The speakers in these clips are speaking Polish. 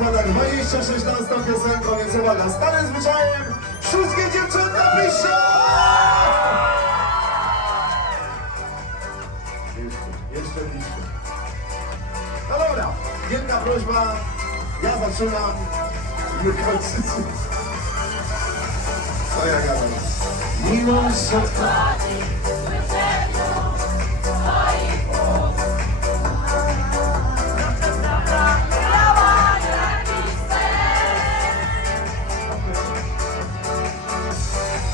Państwa, tak 26 na tą piosenką, więc uwaga, starym zwyczajem wszystkie dziewczęta piszą! Jeszcze, jeszcze bliżej. No dobra, wielka prośba, ja zaczynam, wy kończycie. Ja gadam? Miłość odchodzi.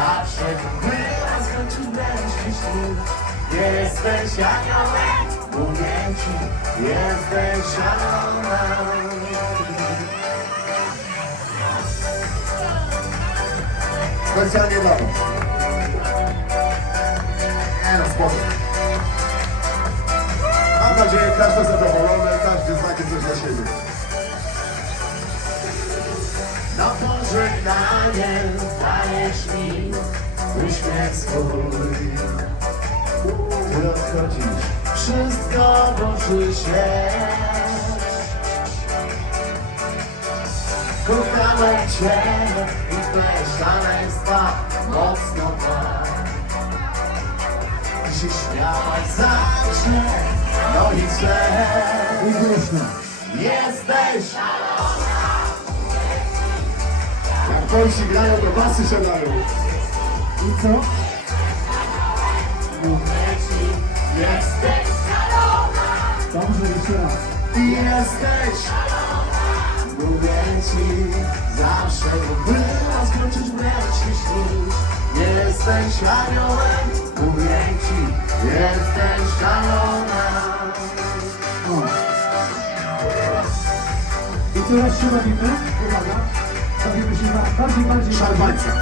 zawsze była skończyłeś myśli. Jesteś aniołem. Mówię ci, jesteś szalona. Specjalnie dla was. Nie no, spoko. Mam nadzieję, każdy zadowolony, każdy znajdzie coś dla siebie. Na pożegnanie swój. Ty odchodzisz, wszystko ruszy się. Kochałem Cię i Twe szaleństwa mocno tak. Ty się śmiałaś zawsze, no i źle. I głośno. Jesteś Jak Polsi grają, to basy siadają. I co? Mówię Ci, jesteś Dobrze, jeszcze raz. Ty jesteś Mówię ci Zawsze była skończyć wręcz śnić Jesteś aniołem Mówię ci Jesteś szalona O. I teraz się bawimy. Uwaga. Bawimy się ba- bardziej, bardziej. Szalbańca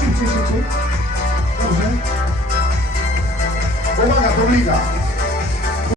Szybciej, szybciej. Dobrze. Uwaga, to liga